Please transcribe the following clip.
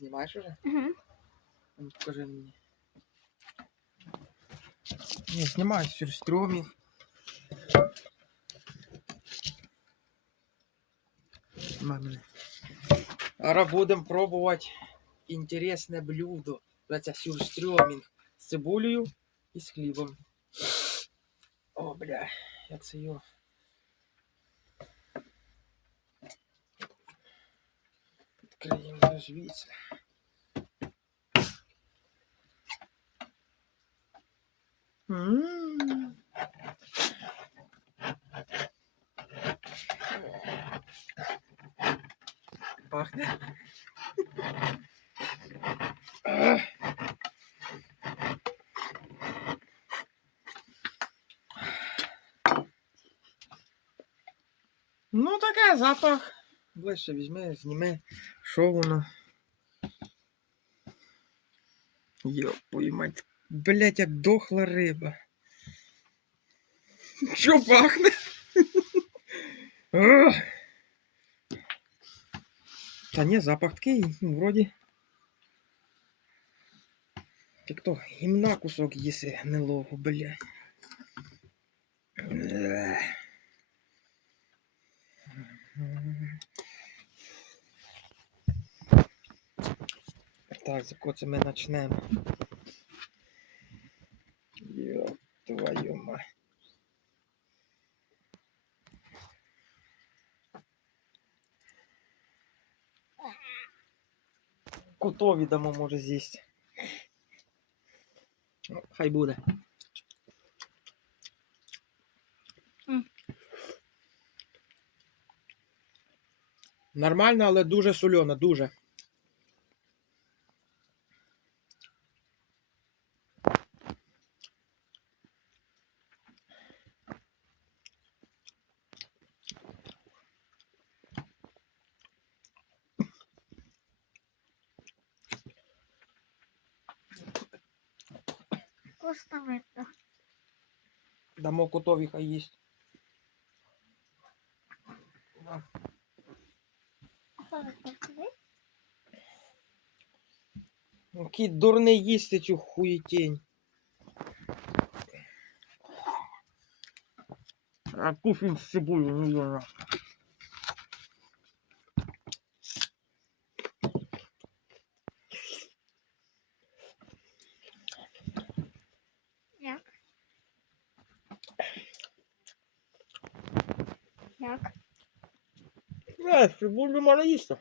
Знімаєш уже? Угу. Ну, покажи мені. Не, знімай сюрстрьомінг. Знімай мене. Зараз будемо пробувати інтересне блюдо. Це сюрстрьомінг з цибулею і з хлібом. О, бля, як це його. Відкриємо звідси. М. Пахне. Ах. Ну, таке запах. Ближче візьми, зніми. Що воно? Йопой мать. Блять, як дохла риба. Що пахне? Та ні, запах такий, ну, вроді. Як то гімна кусок їси гнилого, блядь. Так, за кого це ми почнемо? Йоп, твою мать. Котові дамо може з'їсти. Ну, хай буде. Нормально, але дуже сольона, дуже. Вкусно видно. Дамо котові хай їсть. На. Що ви хочете? Ну, Кіт дурний їсти цю хуєтень. А куфін з цибулею, ну Neyse bu numarayı ise.